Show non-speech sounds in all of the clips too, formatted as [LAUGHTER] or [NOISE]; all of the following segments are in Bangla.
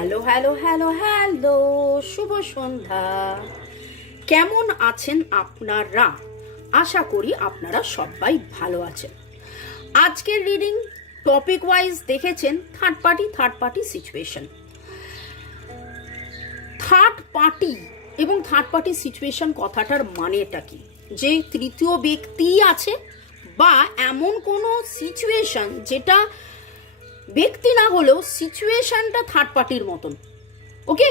হ্যালো হ্যালো হ্যালো হ্যালো, শুভ সন্ধ্যা। কেমন আছেন আপনারা? আশা করি আপনারা সবাই ভালো আছেন। আজকের রিডিং টপিক ওয়াইজ দেখেছেন third party third party situation third party এবং থার্ড পার্টি সিচুয়েশন কথাটার মানেটা কি? যে তৃতীয় ব্যক্তি আছে বা এমন কোনো সিচুয়েশন যেটা ব্যক্তি না হলেও সিচুয়েশনটা থার্ড পার্টির মতন। ওকে?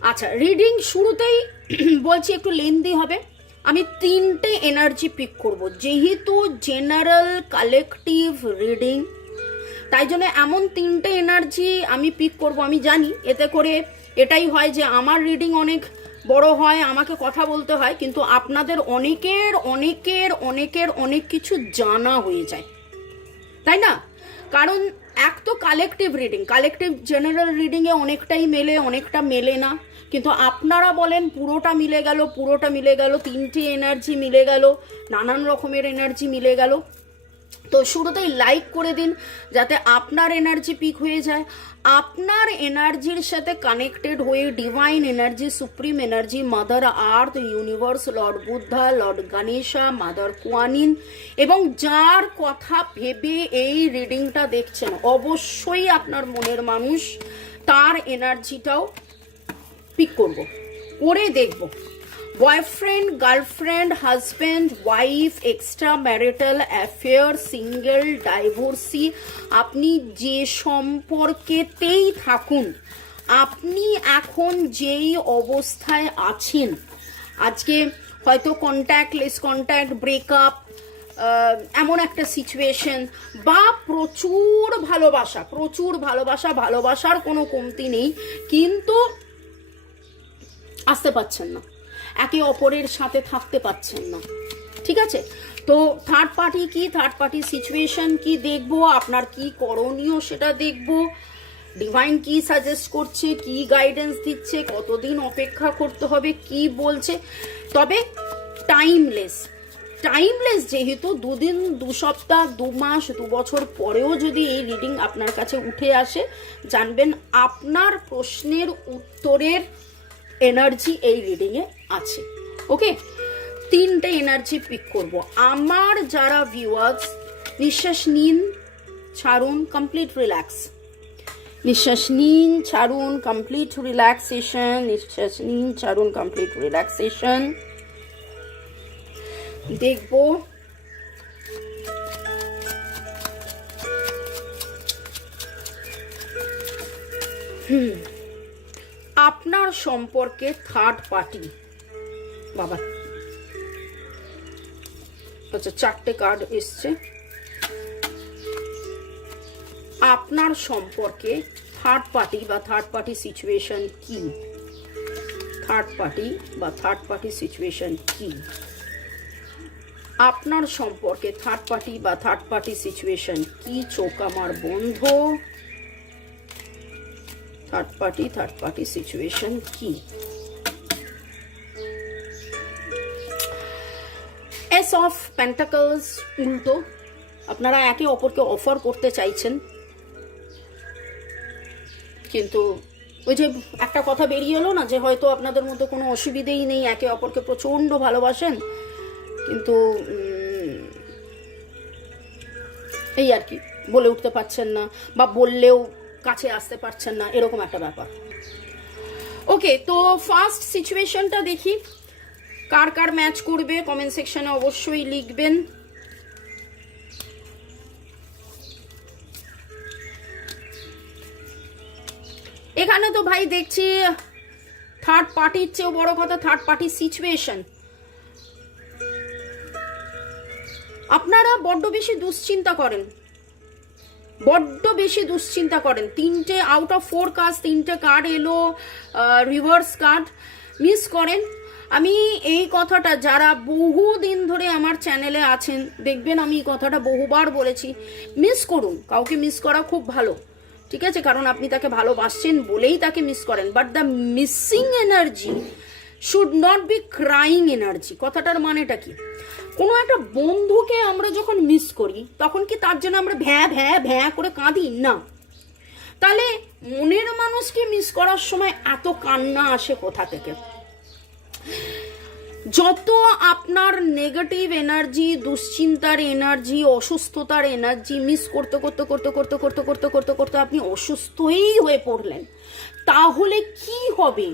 আচ্ছা রিডিং শুরুতেই [CLEARS THROAT] বলছি একটু লেন্দি হবে। আমি তিনটে এনার্জি পিক করব। যেহেতু জেনারেল কালেকটিভ রিডিং তাই জন্য এমন তিনটে এনার্জি আমি পিক করব। আমি জানি, এতে করে এটাই হয় যে আমার রিডিং অনেক বড় হয়, আমাকে কথা বলতে হয়, কিন্তু আপনাদের অনেকের অনেকের অনেকের অনেক কিছু জানা হয়ে যায়। তাই না? কারণ এক তো কালেকটিভ রিডিং কালেকটিভ জেনারেল রিডিংয়ে অনেকটাই মেলে, অনেকটা মেলে না। কিন্তু আপনারা বলেন, পুরোটা মিলে গেল, পুরোটা মিলে গেল, তিনটি এনার্জি মিলে গেল, নানান রকমের এনার্জি মিলে গেল। তো শুরুতেই লাইক করে দিন যাতে আপনার এনার্জি পিক হয়ে যায়। আপনার এনার্জির সাথে কানেক্টেড হয়ে divine energy supreme energy mother earth universe lord Buddha lord Ganesha mother Kuan Yin এবং যার কথা ভেবে এই রিডিংটা দেখছেন, অবশ্যই আপনার মনের মানুষ তার এনার্জিটাও পিক করব, করে দেখব। Boyfriend girlfriend husband wife extra marital affair single divorcee আপনি যে সম্পর্কেতেই থাকুন, আপনি এখন যেই অবস্থায় আছেন, আজকে হয়তো কন্ট্যাক্ট লেস কন্ট্যাক্ট ব্রেকআপ এমন একটা সিচুয়েশন বা প্রচুর ভালোবাসা প্রচুর ভালোবাসা, ভালোবাসার কোনো কমতি নেই, কিন্তু আসতে পারছেন না। একে অপরের সাথে থাকতে পারছেন না। ঠিক আছে? তো থার্ড পার্টি কি থার্ড পার্টি সিচুয়েশন কি দেখব? আপনার কি করণীয় সেটা দেখব? ডিভাইন কি সাজেস্ট করছে? কি গাইডেন্স দিচ্ছে? কতদিন অপেক্ষা করতে হবে? কি বলছে? তবে টাইমলেস টাইমলেস যেহেতু দুদিন, দু সপ্তাহ, দু মাস, দু বছর পরেও যদি এই রিডিং আপনার কাছে উঠে আসে, জানবেন আপনার প্রশ্নের উত্তরের এনার্জি এই রিডিংয়ে আছে ওকে তিনটে এনার্জি পিক করব। আমার যারা ভিউয়ার্স নিঃশ্বাস নিন, ছাড়ুন কমপ্লিট রিল্যাক্স নিঃশ্বাস নিন, ছাড়ুন কমপ্লিট রিল্যাক্সেশন নিঃশ্বাস নিন, ছাড়ুন কমপ্লিট রিল্যাক্সেশন দেখব, হুম। আপনার সম্পর্কে থার্ড পার্টি বাবা। আচ্ছা চারটে কার্ড এসছে। আপনার সম্পর্কে থার্ড পার্টি বা থার্ড পার্টি সিচুয়েশন কি? থার্ড পার্টি বা থার্ড পার্টি সিচুয়েশন কি? আপনার সম্পর্কে থার্ড পার্টি বা থার্ড পার্টি সিচুয়েশন কি? চোখ আমার বন্ধ। Third party third party situation কি এস অফ প্যান্টাকলস উল্টো আপনারা একে অপরকে অফার করতে চাইছেন। কিন্তু ওই যে একটা কথা বেরিয়ে এলো না যে হয়তো আপনাদের মধ্যে কোনো অসুবিধেই নেই, একে অপরকে প্রচণ্ড ভালোবাসেন। কিন্তু এই আর কি, বলে উঠতে পারছেন না। বা বললেও কাছে আসতে পারছেন না, এরকম একটা ব্যাপার। ওকে তো ফার্স্ট সিচুয়েশনটা দেখি। কার কার ম্যাচ করবে কমেন্ট সেকশনে অবশ্যই লিখবেন। এখানে তো ভাই দেখছি থার্ড পার্টির চেয়েও বড় কথা থার্ড পার্টির সিচুয়েশন আপনারা বড্ড বেশি দুশ্চিন্তা করেন। বড্ড বেশি দুশ্চিন্তা করেন। তিনটে আউট অফ ফোর কাজ তিনটে কার্ড এলো রিভার্স কার্ড মিস করেন। আমি এই কথাটা, যারা বহু দিন ধরে আমার চ্যানেলে আছেন, দেখবেন আমি এই কথাটা বহুবার বলেছি মিস করুন। কাউকে মিস করা খুব ভালো, ঠিক আছে? কারণ আপনি তাকে ভালোবাসছেন বলেই তাকে মিস করেন। But the missing energy should not be crying energy কথাটার মানেটা কি? কোনো একটা বন্ধুকে আমরা যখন মিস করি, তখন কি তার জন্য আমরা ভ্যা ভ্যা ভ্যা করে কাঁদি? না। তাহলে মনের মানুষকে মিস করার সময় এত কান্না আসে কোথা থেকে? যত আপনার নেগেটিভ এনার্জি দুশ্চিন্তার এনার্জি অসুস্থতার এনার্জি মিস করতে করতে করতে করতে করতে করতে করতে করতে আপনি অসুস্থই হয়ে পড়লেন। তাহলে কি হবে?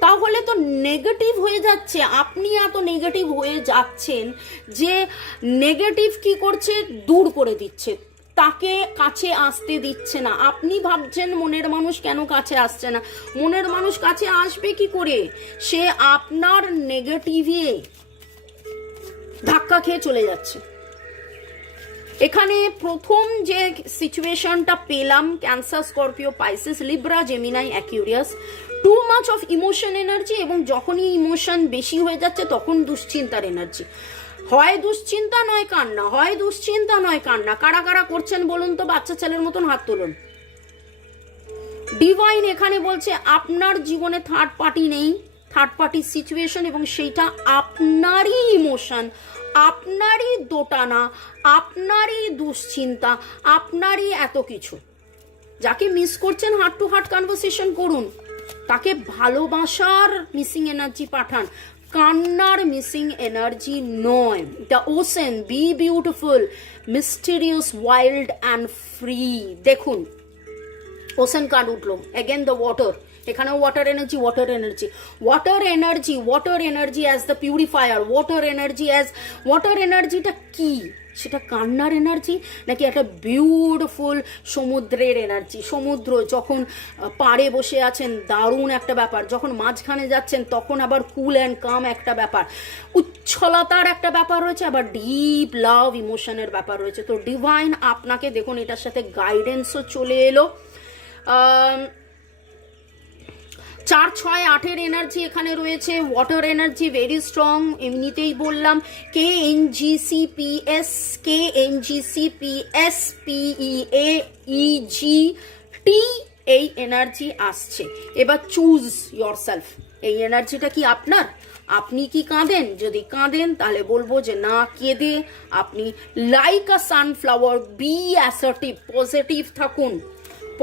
তাহলে তো নেগেটিভ হয়ে যাচ্ছে। আপনি এত নেগেটিভ হয়ে যাচ্ছেন যে নেগেটিভ কি করছে? দূর করে দিচ্ছে। তাকে কাছে আসতে দিচ্ছে না। আপনি ভাবছেন মনের মানুষ কেন কাছে আসছে না? মনের মানুষ কাছে আসবে কি করে? সে আপনার নেগেটিভে ধাক্কা খেয়ে চলে যাচ্ছে। এখানে প্রথম যে সিচুয়েশনটা পেলাম Cancer Scorpio Pisces Libra Gemini Aquarius too much of emotion energy এবং যখনই ইমোশন বেশি হয়ে যাচ্ছে, তখন দুশ্চিন্তার এনার্জি হয় দুশ্চিন্তা নয় কান্না, হয় দুশ্চিন্তা নয় কান্না। কারা কারা করছেন বলুন তো? বাচ্চা ছেলের মতন হাত তুলুন। ডিভাইন এখানে বলছে, আপনার জীবনে থার্ড পার্টি নেই থার্ড পার্টি সিচুয়েশন এবং সেইটা আপনারই ইমোশন আপনারই দোটানা, আপনারই দুশ্চিন্তা, আপনারই এত কিছু। যাকে মিস করছেন হার্ট টু হার্ট কনভারসেশন করুন। তাকে ভালোবাসার মিসিং এনার্জি পাঠান। কান্নার মিসিং এনার্জি নয়। The ocean be beautiful mysterious wild and free দেখুন ওসেন কার্ড উঠল। অ্যাগেন দ্য ওয়াটার এখানেও water energy water energy water energy water energy as the purifier water energy as water এনার্জিটা কি? সেটা কান্নার এনার্জি নাকি একটা বিউটিফুল সমুদ্রের এনার্জি সমুদ্র যখন পাড়ে বসে আছেন, দারুণ একটা ব্যাপার। যখন মাঝখানে যাচ্ছেন, তখন আবার কুল অ্যান্ড কাম একটা ব্যাপার। উচ্ছলতার একটা ব্যাপার রয়েছে, আবার ডিপ লাভ ইমোশনের ব্যাপার রয়েছে। তো ডিভাইন আপনাকে দেখুন, এটার সাথে গাইডেন্সও চলে এলো। চার ছয় আটের এনার্জি এখানে রয়েছে ওয়াটার এনার্জি ভেরি স্ট্রং এমনিতেই বললাম K N G C P S K N G C P S P A E G T এই এনার্জি আসছে। এবার চুজ ইয়োর সেলফ এই এনার্জিটা কি আপনার? আপনি কি কাঁদেন? যদি কাঁদেন, তাহলে বলব যে না, কেঁদে। আপনি like a sunflower be assertive positive থাকুন।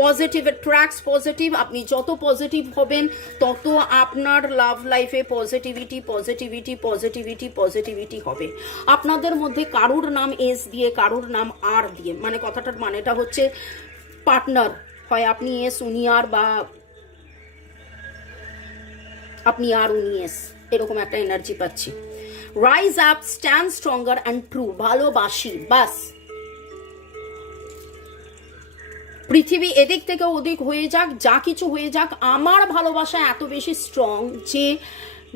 পজিটিভ ট্র্যাক্স পজিটিভ আপনি যত পজিটিভ হবেন, তত আপনার লাভ লাইফে পজিটিভিটি পজিটিভিটি পজিটিভিটি পজিটিভিটি হবে। আপনাদের মধ্যে কারুর নাম এস দিয়ে, কারুর নাম আর দিয়ে মানে কথাটার মানেটা হচ্ছে পার্টনার হয় আপনি এস উনি আর বা আপনি আর উনি এস এরকম একটা এনার্জি পাচ্ছি। Rise up stand stronger and true ভালোবাসি, বাস। পৃথিবী এদিক থেকে ওদিক হয়ে যাক, যা কিছু হয়ে যাক, আমার ভালোবাসা এত বেশি স্ট্রং যে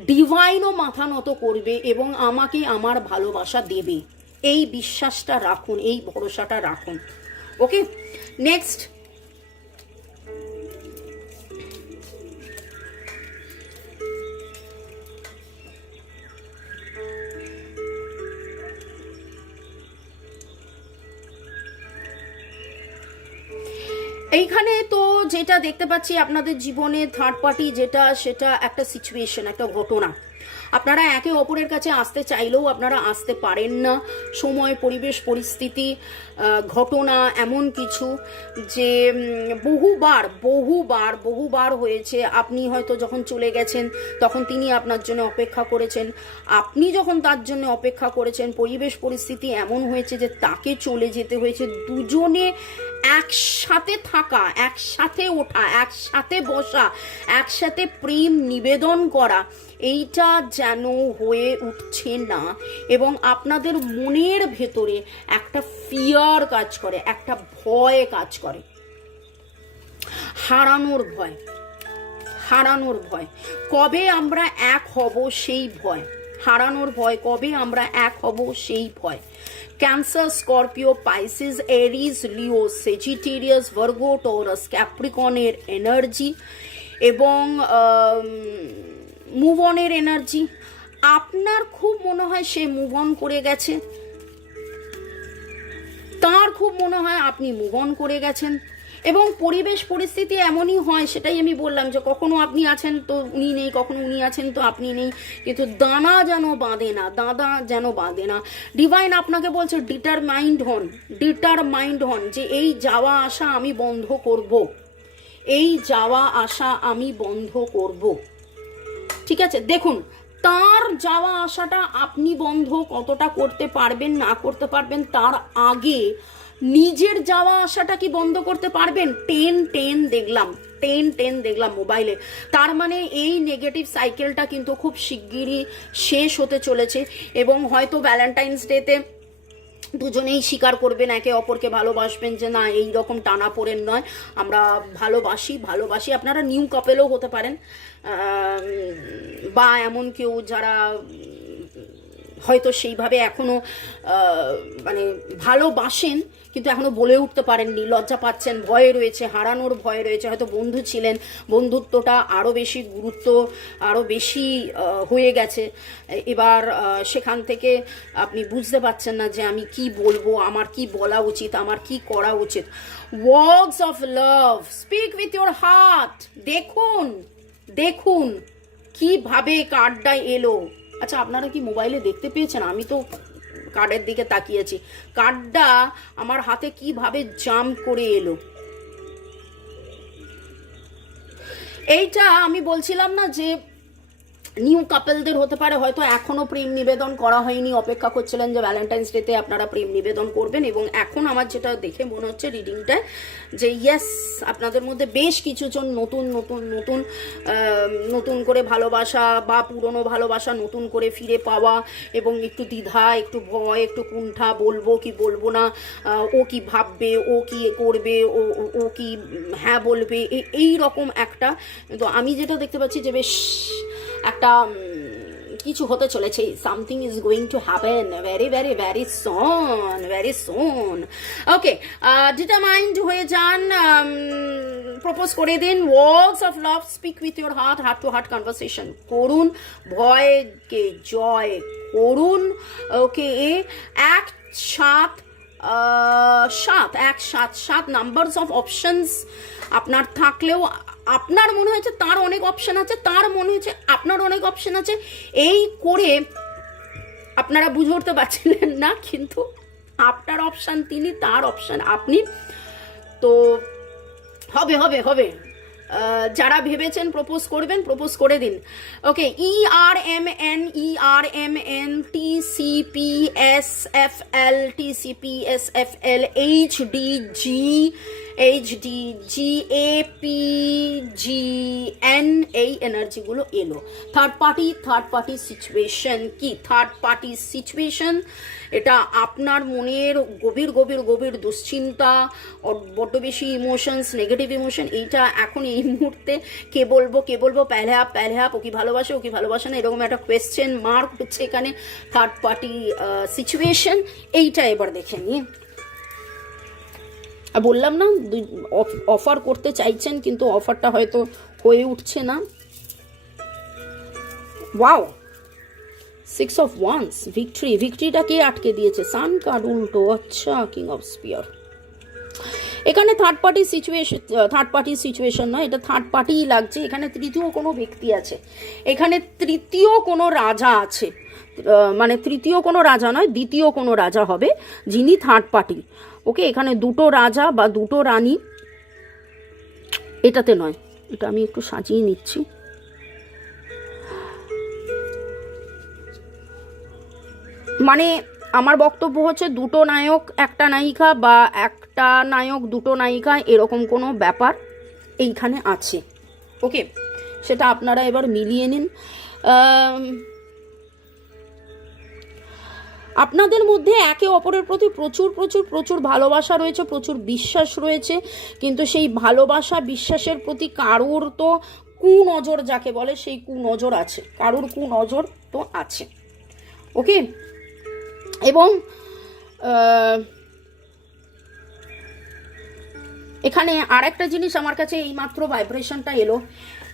ডিভাইনও মাথা নত করবে এবং আমাকে আমার ভালোবাসা দেবে। এই বিশ্বাসটা রাখুন, এই ভরসাটা রাখুন। ওকে নেক্সট এইখানে তো যেটা দেখতে পাচ্ছি, আপনাদের জীবনে থার্ড পার্টি যেটা, সেটা একটা সিচুয়েশন একটা ঘটনা। আপনারা একে অপরের কাছে আসতে চাইলেও আপনারা আসতে পারেন না। সময়, পরিবেশ, পরিস্থিতি ঘটনা, এমন কিছু যে বহুবার বহুবার বহুবার হয়েছে। আপনি হয়তো যখন চলে গেছেন, তখন তিনি আপনার জন্য অপেক্ষা করেছেন। আপনি যখন তার জন্য অপেক্ষা করেছেন, পরিবেশ, পরিস্থিতি এমন হয়েছে যে, তাকে চলে যেতে হয়েছে। দুজনে একসাথে থাকা, একসাথে ওঠা, একসাথে বসা, একসাথে প্রেম নিবেদন করা, এইটা যেন হয়ে উঠছে না। এবং আপনাদের মনের ভেতরে একটা ফিয়ার কাজ করে, একটা ভয় কাজ করে। হারানোর ভয় হারানোর ভয়। কবে আমরা এক হব সেই ভয়? হারানোর ভয়, কবে আমরা এক হব সেই ভয়? Cancer Scorpio Pisces Aries Leo Sagittarius Virgo Taurus ক্যাপ্রিকনের energy এবং মুভ অনের এনার্জি আপনার খুব মনে হয় সে মুভ অন করে গেছে। তার খুব মনে হয় আপনি মুভ অন করে গেছেন। এবং পরিবেশ পরিস্থিতি এমনই হয়, সেটাই আমি বললাম যে কখনো আপনি আছেন তো উনি নেই, কখনো উনি আছেন তো আপনি নেই, কিন্তু দানা যেন বাঁধে না, দাদা যেন বাঁধে না। ডিভাইন আপনাকে বলছে ডিটার মাইন্ড হন ডিটার মাইন্ড হন যে এই যাওয়া আসা আমি বন্ধ করব। এই যাওয়া আসা আমি বন্ধ করব। ঠিক আছে? দেখুন, তার যাওয়া আসাটা আপনি বন্ধ কতটা করতে পারবেন, না করতে পারবেন, তার আগে নিজের যাওয়া আসাটা কি বন্ধ করতে পারবেন? টেন টেন দেখলাম টেন টেন দেখলাম মোবাইলে। তার মানে এই নেগেটিভ সাইকেলটা কিন্তু খুব শিগগিরই শেষ হতে চলেছে এবং হয়তো ভ্যালেন্টাইন্স ডেতে দুজনেই স্বীকার করবেন একে অপরকে ভালোবাসবেন যে না এই রকম টানা পড়েন নয়। আমরা ভালোবাসি ভালোবাসি। আপনারা নিউ কাপেলও হতে পারেন। বা এমন কেউ যারা হয়তো সেইভাবে এখনও আহ, মানে ভালোবাসেন কিন্তু এখনও বলে উঠতে পারেননি। লজ্জা পাচ্ছেন, ভয়ে রয়েছে, হারানোর ভয় রয়েছে। হয়তো বন্ধু ছিলেন, বন্ধুত্বটা আরও বেশি গুরুত্ব আরও বেশি হয়ে গেছে। এবার সেখান থেকে আপনি বুঝতে পারছেন না যে আমি কি বলব, আমার কি বলা উচিত, আমার কি করা উচিত। Works of love speak with your heart দেখুন দেখুন, কীভাবে কার্ডটা এলো। আচ্ছা আপনারা কি মোবাইলে দেখতে পেয়েছেন? আমি তো কার্ডের দিকে তাকিয়েছি। কার্ডটা আমার হাতে কীভাবে জাম করে এলো? এইটা আমি বলছিলাম না যে নিউ কাপেলদের হতে পারে, হয়তো এখনও প্রেম নিবেদন করা হয়নি। অপেক্ষা করছিলেন যে ভ্যালেন্টাইন্স ডেতে আপনারা প্রেম নিবেদন করবেন এবং এখন আমার যেটা দেখে মনে হচ্ছে রিডিংটায় যে ইয়েস আপনাদের মধ্যে বেশ কিছুজন নতুন নতুন নতুন নতুন করে ভালোবাসা বা পুরনো ভালোবাসা নতুন করে ফিরে পাওয়া এবং একটু দ্বিধা, একটু ভয়, একটু কুণ্ঠা, বলব কি বলব না ও কি ভাববে, ও কি করবে, ও, ও- কি হ্যাঁ বলবে এই রকম একটা, তো আমি যেটা দেখতে পাচ্ছি যে বেশ একটা কিছু হতে চলেছে। Something is going to happen very very very soon very soon okay determined হয়ে যান প্রপোজ করে দিন। Words of love speak with your heart heart to heart conversation করুন। ভয়কে জয় করুন। ওকে এক সাত সাত, এক সাত সাত নাম্বারস অফ অপশনস আপনার থাকলেও আপনার মনে হয়েছে তার অনেক অপশন আছে, তার মনে হয়েছে আপনার অনেক অপশন আছে। এই করে আপনারা বুঝে উঠতে পারছিলেন না, কিন্তু আপনার অপশান তিনি, তার অপশান আপনি। তো হবে হবে হবে। যারা ভেবেছেন প্রপোজ করবেন প্রপোজ করে দিন। Okay E R M N E R M N T C P S F L T C P S F L H D G H D G A P G N এই এনার্জিগুলো এলো। Third party third party situation কি? থার্ড পার্টি সিচুয়েশন এটা আপনার মনের গভীর গভীর গভীর দুশ্চিন্তা বড্ড বেশি ইমোশনস নেগেটিভ ইমোশন এইটা এখন এই মুহূর্তে কে বলব কে বলব? প্যালে হাপ প্যালে হাপ ও কি ভালোবাসে, ও কি ভালোবাসে না? এরকম একটা কোয়েশ্চেন মার্ক হচ্ছে এখানে। থার্ড পার্টি সিচুয়েশন এইটা এবার দেখে নিয়ে আর বললাম না অফার করতে চাইছেন, কিন্তু অফারটা হয়তো হয়ে উঠছে না। Wow six of wands victory ভিক্টরিটা কে আটকে দিয়েছে? সান কার্ড উল্টো আচ্ছা কিং অফ স্পিয়ার এখানে third party situation third party situation নয়, এটা থার্ড পার্টিই লাগছে। এখানে তৃতীয় কোনো ব্যক্তি আছে। এখানে তৃতীয় কোনো রাজা আছে। মানে তৃতীয় কোনো রাজা নয়, দ্বিতীয় কোনো রাজা হবে, যিনি থার্ড পার্টি। ওকে, এখানে দুটো রাজা বা দুটো রানী, এটাতে নয়, এটা আমি একটু সাজিয়ে নিচ্ছি। মানে আমার বক্তব্য হচ্ছে দুটো নায়ক, একটা নায়িকা বা একটা নায়ক, দুটো নায়িকা, এরকম কোনো ব্যাপার এইখানে আছে। ওকে, সেটা আপনারা এবার মিলিয়ে নিন। আপনাদের মধ্যে একে অপরের প্রতি প্রচুর প্রচুর প্রচুর ভালোবাসা রয়েছে, প্রচুর বিশ্বাস রয়েছে, কিন্তু সেই ভালোবাসা, বিশ্বাসের প্রতি কারোর তো কুনজর যাকে বলে, সেই কুনজর আছে। কারোর কুনজর তো আছে। ওকে? এবং এখানে আর একটা জিনিস আমার কাছে এইমাত্র ভাইব্রেশনটা এলো।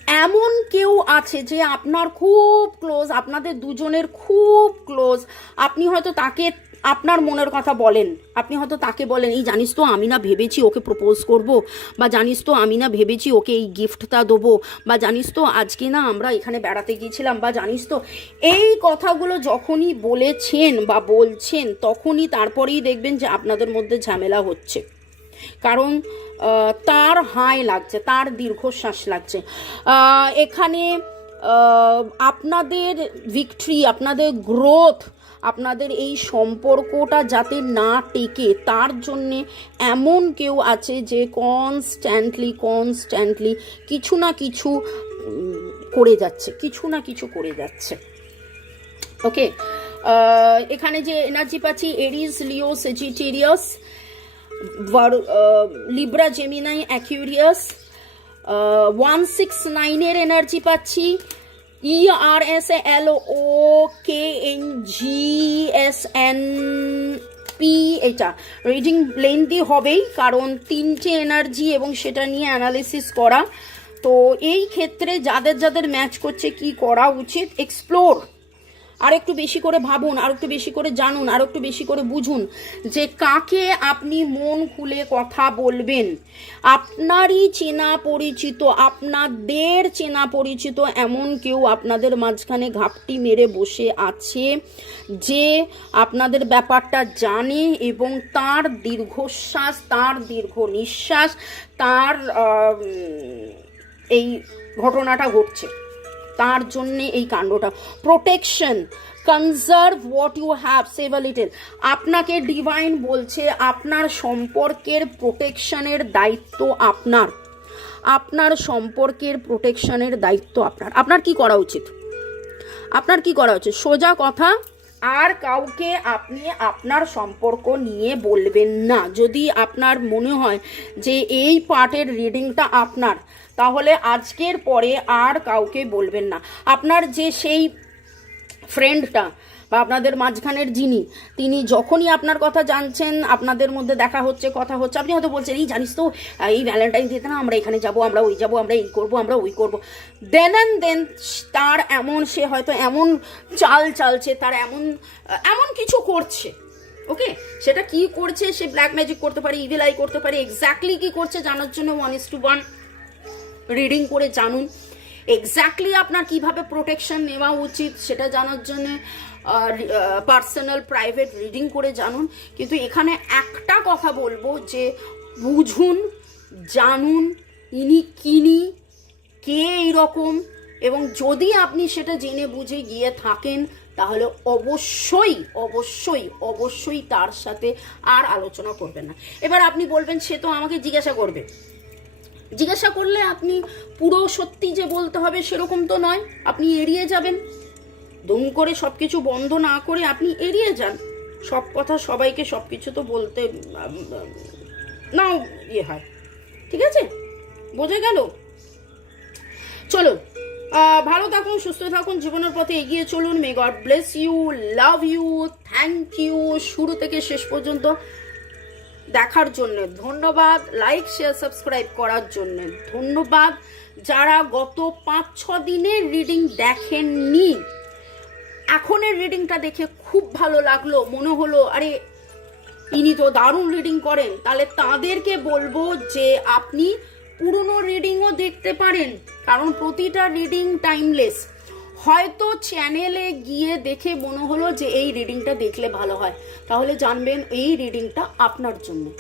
এমন কেউ আছে যে আপনার খুব ক্লোজ আপনাদের দুজনের খুব ক্লোজ আপনি হয়তো তাকে আপনার মনের কথা বলেন। আপনি হয়তো তাকে বলেন, এই জানিস তো আমি না ভেবেছি ওকে প্রপোজ করব, বা জানিস তো আমি না ভেবেছি ওকে এই গিফটটা দেবো, বা জানিস তো আজকে না আমরা এখানে বেড়াতে গিয়েছিলাম, বা জানিস তো এই কথাগুলো যখনই বলেছেন বা বলছেন, তখনই তারপরেই দেখবেন যে আপনাদের মধ্যে ঝামেলা হচ্ছে। কারণ তার হাই লাগছে, তার দীর্ঘশ্বাস লাগছে। এখানে আপনাদের ভিক্টরি আপনাদের গ্রোথ আপনাদের এই সম্পর্কটা যাতে না টেকে, তার জন্যে এমন কেউ আছে যে কনস্ট্যান্টলি কনস্ট্যান্টলি কিছু না কিছু করে যাচ্ছে, কিছু না কিছু করে যাচ্ছে। ওকে এখানে যে এনার্জি পাচ্ছি Aries Leo Sagittarius Libra Gemini Aquarius one six নাইনের এনার্জি পাচ্ছি। E R S L O K N G S N P এটা। রিডিং লেন্দি হবেই, কারণ তিনটে এনার্জি এবং সেটা নিয়ে অ্যানালিসিস করা। তো এই ক্ষেত্রে যাদের যাদের ম্যাচ করছে, কি করা উচিত? এক্সপ্লোর আর একটু বেশি করে ভাবুন আর একটু বেশি করে জানুন আর একটু বেশি করে বুঝুন যে কাকে আপনি মন খুলে কথা বলবেন। আপনারই চেনা পরিচিত, আপনাদের চেনা পরিচিত এমন কেউ আপনাদের মাঝখানে ঘাপটি মেরে বসে আছে যে আপনাদের ব্যাপারটা জানে এবং তার দীর্ঘশ্বাস, তার দীর্ঘ নিঃশ্বাস, তার এই ঘটনাটা ঘটছে। তার জন্যে এই কাণ্ডটা। Protection conserve what you have save a little আপনাকে ডিভাইন বলছে, আপনার সম্পর্কের প্রোটেকশনের দায়িত্ব আপনার। আপনার সম্পর্কের প্রোটেকশনের দায়িত্ব আপনার। আপনার কি করা উচিত? আপনার কি করা উচিত? সোজা কথা আর কাউকে আপনি আপনার সম্পর্ক নিয়ে বলবেন না। যদি আপনার মনে হয় যে এই পার্টের রিডিংটা আপনার, তাহলে আজকের পরে আর কাউকে বলবেন না। আপনার যে সেই ফ্রেন্ডটা বা আপনাদের মাঝখানের যিনি, তিনি যখনই আপনার কথা জানছেন, আপনাদের মধ্যে দেখা হচ্ছে, কথা হচ্ছে, আপনি হয়তো বলছেন, এই জানিস তো, এই ভ্যালেন্টাইন ডেতে না, আমরা এখানে যাব, আমরা ওই যাব, আমরা এই করব, আমরা ওই করব। দেন অ্যান্ড দেন তার এমন, সে হয়তো এমন চাল চালছে, তার এমন এমন কিছু করছে ওকে সেটা কি করছে, সে ব্ল্যাক ম্যাজিক করতে পারে ইভিল আই করতে পারে এক্স্যাক্টলি কি করছে, জানার জন্য one is to one reading করে জানুন। এক্স্যাক্টলি আপনার কীভাবে প্রোটেকশন নেওয়া উচিত, সেটা জানার জন্য পার্সোনাল প্রাইভেট রিডিং করে জানুন। কিন্তু এখানে একটা কথা বলব যে বুঝুন, জানুন ইনি কিনি, কে এইরকম, এবং যদি আপনি সেটা জেনে বুঝে গিয়ে থাকেন, তাহলে অবশ্যই অবশ্যই অবশ্যই তার সাথে আর আলোচনা করবেন না। এবার আপনি বলবেন, সে তো আমাকে জিজ্ঞাসা করবে। জিজ্ঞাসা করলে আপনি পুরো সত্যি যে বলতে হবে সেরকম তো নয়, আপনি এড়িয়ে যাবেন। দুম করে সব কিছু বন্ধ না করে আপনি এড়িয়ে যান। সব কথা সবাইকে সব কিছু তো বলতে নাও ইয়ে হয়। ঠিক আছে? বোঝা গেল? চলো ভালো থাকুন, সুস্থ থাকুন, জীবনের পথে এগিয়ে চলুন। May God bless you love you thank you শুরু থেকে শেষ পর্যন্ত দেখার জন্য ধন্যবাদ। লাইক শেয়ার সাবস্ক্রাইব করার জন্য ধন্যবাদ। যারা গত পাঁচ ছ দিনের রিডিং দেখেননি এখনের রিডিংটা দেখে খুব ভালো লাগল, মনে হলো, আরে, ইনি তো দারুণ রিডিং করেন। তাহলে তাদেরকে বলব যে আপনি পুরনো রিডিংও দেখতে পারেন, কারণ প্রতিটা রিডিং টাইমলেস হয়তো চ্যানেলে গিয়ে দেখে মনে হলো যে এই রিডিংটা দেখলে ভালো হয়। তাহলে জানবেন এই রিডিংটা আপনার জন্য।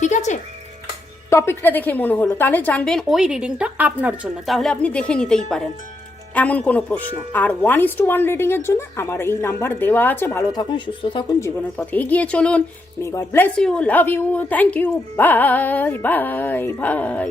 ঠিক আছে? টপিকটা দেখে মনে হলো। তাহলে জানবেন ওই রিডিংটা আপনার জন্য। তাহলে আপনি দেখে নিতেই পারেন। এমন কোনো প্রশ্ন। আর ওয়ান ইস টু ওয়ান রেটিংয়ের জন্য আমার এই নাম্বার দেওয়া আছে। ভালো থাকুন, সুস্থ থাকুন, জীবনের পথে এগিয়ে চলুন। May God bless you love you thank you bye bye bye